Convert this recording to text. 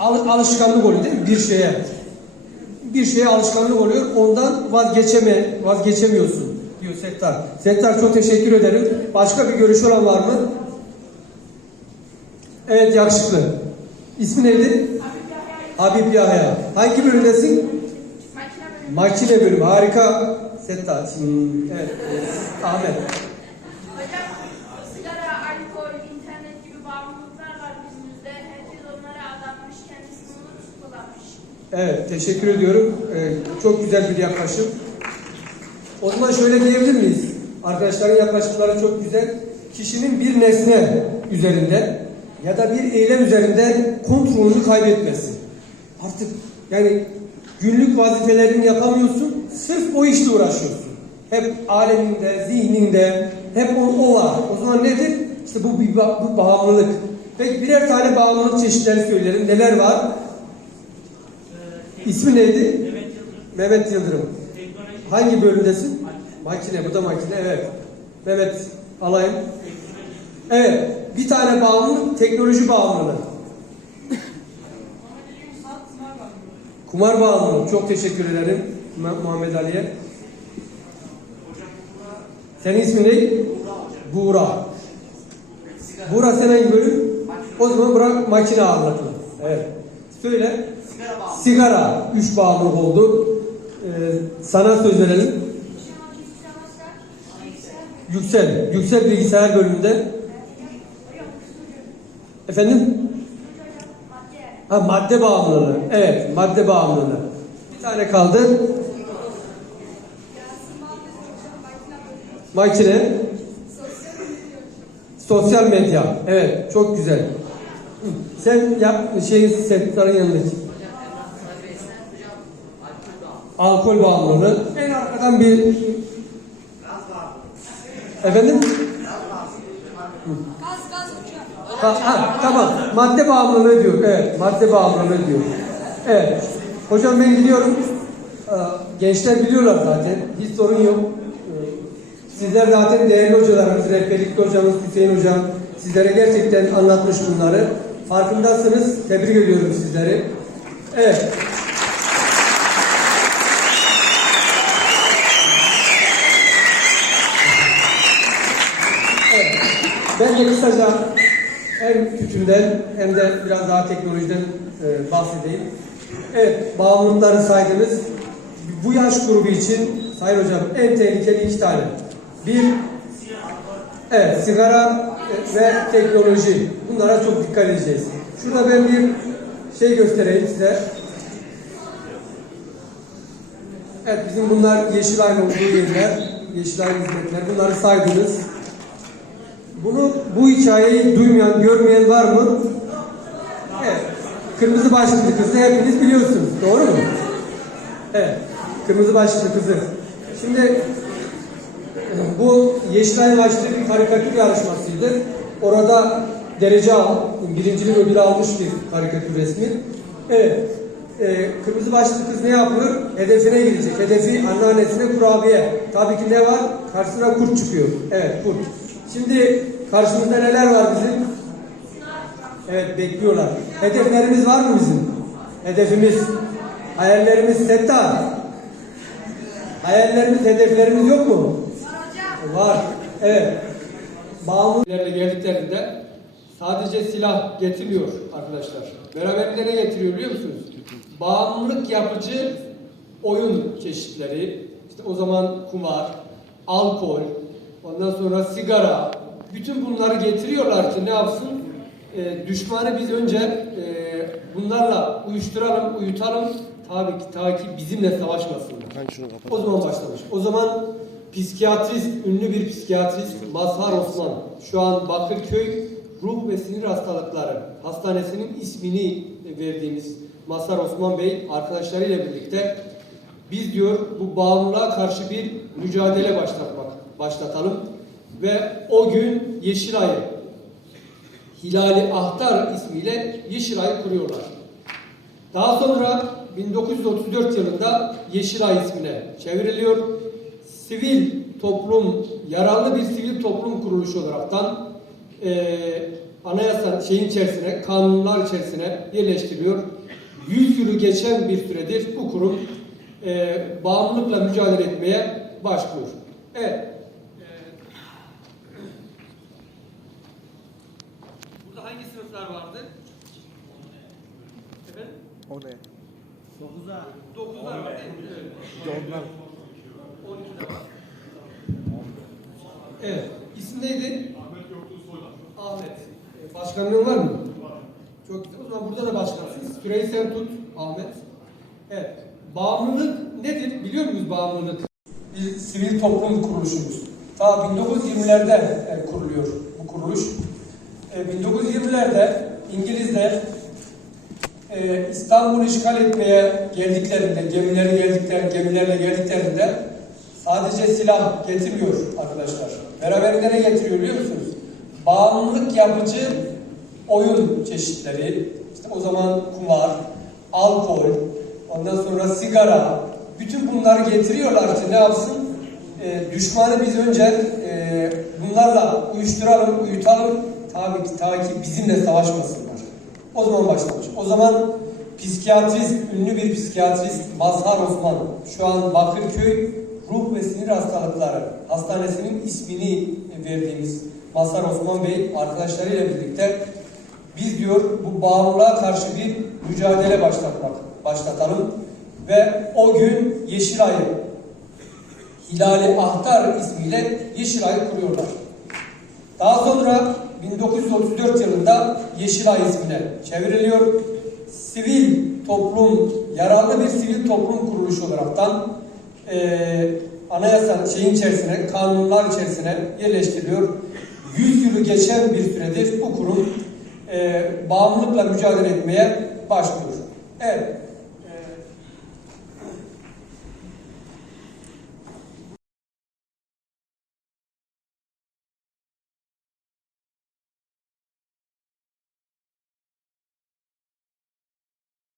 al- alışkanlık oluyor değil mi? Bir şeye. Bir şeye alışkanlık oluyor. Ondan vazgeçeme, vazgeçemiyorsun diyor Settar. Settar çok teşekkür ederim. Başka bir görüş olan var mı? Evet yakışıklı. İsmi neydi? Habib Yahya. Hangi bölümdesin? Makine bölümü. Harika. Settar. Hmm, evet. Ahmet. Evet, teşekkür ediyorum. Ee, çok güzel bir yaklaşım. O zaman şöyle diyebilir miyiz? Arkadaşların yaklaşımları çok güzel. Kişinin bir nesne üzerinde ya da bir eylem üzerinde kontrolünü kaybetmesi. Artık yani günlük vazifelerini yapamıyorsun, sırf o işle uğraşıyorsun. Hep aleminde, zihninde, hep o, o var. O zaman nedir? İşte bu bu bağımlılık. Peki birer tane bağımlılık çeşitleri söylerim. Neler var? İsmi neydi? Mehmet Yıldırım. Hangi bölümdesin? Makine, bu da makine, evet. Mehmet, alayım. Evet, bir tane bağımlılık, teknoloji bağımlılığı. Kumar bağımlılığı, çok teşekkür ederim Mu- Muhammed Ali'ye. Senin ismin ne? Buğra. Buğra sen hangi bölüm? O zaman bırak makine ağırlıklı. Evet. Söyle. Sigara. Üç bağımlılık oldu. Ee, sana söz verelim. Yüksel. Yüksel bilgisayar bölümünde. Efendim? Ha, madde bağımlılığı. Evet, madde bağımlılığı. Bir tane kaldı. Makine. Sosyal medya. Evet, çok güzel. Sen yap şeyin sekreterin yanındaki. Alkol bağımlılığı. En arkadan bir Efendim? Ha, ha, tamam. Madde bağımlılığı diyor. Evet, madde bağımlılığı diyor. Evet. Hocam ben gidiyorum. Ee, Gençler biliyorlar zaten. Hiç sorun yok. Ee, Sizler zaten değerli hocalarımız, rehberlikli hocamız Hüseyin hocam sizlere gerçekten anlatmış bunları. Farkındasınız. Tebrik ediyorum sizleri. Evet. De kısaca hem küçüğünden hem de biraz daha teknolojiden e, bahsedeyim. Evet, bağımlılıkları saydınız. Bu yaş grubu için Sayın Hocam en tehlikeli iki tane. Bir, evet sigara ve teknoloji. Bunlara çok dikkat edeceğiz. Şurada ben bir şey göstereyim size. Evet, bizim bunlar Yeşilay'ın olduğu yerler. Yeşilay'ın hizmetler. Bunları saydınız. Bunu bu hikayeyi duymayan, görmeyen var mı? Evet. Kırmızı başlıklı kızı hepiniz biliyorsunuz. Doğru mu? Evet. Kırmızı başlıklı kızı. Şimdi bu Yeşilay başlığı bir karikatür yarışmasıydı. Orada derece al, birincilik ödülü almış bir karikatür resmi. Evet. E, kırmızı başlıklı kız ne yapıyor? Hedefine gidecek. Hedefi anneannesine kurabiye. Tabii ki ne var? Karşısına kurt çıkıyor. Evet kurt. Şimdi karşımızda neler var bizim? Evet bekliyorlar. Hedeflerimiz var mı bizim? Hedefimiz, hayallerimiz Settar. Hayallerimiz, hedeflerimiz yok mu? Var. Evet. Bağımlılıklarla geldiklerinde sadece silah getirmiyor arkadaşlar. Beraberinde ne getiriyor biliyor musunuz? Bağımlılık yapıcı oyun çeşitleri, işte o zaman kumar, alkol, ondan sonra sigara, bütün bunları getiriyorlar ki ne yapsın? Ee, düşmanı biz önce e, bunlarla uyuşturalım, uyutalım. Tabii ki ta ki bizimle savaşmasınlar. O zaman başlamış. O zaman psikiyatrist, ünlü bir psikiyatrist Mazhar Osman şu an Bakırköy Ruh ve Sinir Hastalıkları Hastanesi'nin ismini verdiğimiz Mazhar Osman Bey arkadaşlarıyla birlikte biz diyor bu bağımlılığa karşı bir mücadele başlatmak, başlatalım ve o gün Yeşilay'ı Hilali Ahtar ismiyle Yeşilay kuruyorlar. Daha sonra 1934 yılında Yeşilay ismine çevriliyor. Sivil toplum, yararlı bir sivil toplum kuruluşu olaraktan eee anayasa şeyin içerisine, kanunlar içerisine yerleştiriliyor. 100 yılı geçen bir süredir bu kurum e, bağımlılıkla mücadele etmeye başlıyor. Evet. Burada hangi sınıflar vardı? Efendim? O ne? 9'lar var değil mi? Evet. Onlar 12'de var. Evet. İsim neydi? Ahmet Göktuğ Soydan. Ahmet. Ee, Başkanlığın var mı? Var. Çok güzel. O zaman burada da başkansınız. Süreyi sen tut Ahmet. Evet. Bağımlılık nedir? Biliyor muyuz bağımlılık? Bir sivil toplum kuruluşumuz. Ta 1920'lerde e, kuruluyor bu kuruluş. E, 1920'lerde İngilizler e, İstanbul'u işgal etmeye geldiklerinde, gemileri geldikler, gemilerle geldiklerinde sadece silah getirmiyor arkadaşlar. Beraberinde ne getiriyor biliyor musunuz? Bağımlılık yapıcı oyun çeşitleri, işte o zaman kumar, alkol, ondan sonra sigara, bütün bunları getiriyorlar ki ne yapsın? E, düşmanı biz önce e, bunlarla uyuşturalım, uyutalım, tabii ki, tabii ki bizimle savaşmasınlar. O zaman başlamış. O zaman psikiyatrist, ünlü bir psikiyatrist Mazhar Osman, şu an Bakırköy Ruh ve Sinir Hastalıkları Hastanesi'nin ismini verdiğimiz Mazhar Osman Bey arkadaşlarıyla birlikte biz diyor bu bağımlılığa karşı bir mücadele başlatmak, başlatalım ve o gün Yeşilay'ı Hilali Ahtar ismiyle Yeşilay'ı kuruyorlar. Daha sonra 1934 yılında Yeşilay ismine çevriliyor. Sivil toplum, yararlı bir sivil toplum kuruluşu olaraktan eee anayasa şeyin içerisine, kanunlar içerisine yerleştiriliyor. 100 yılı geçen bir süredir bu kurum eee bağımlılıkla mücadele etmeye başlıyor. Evet,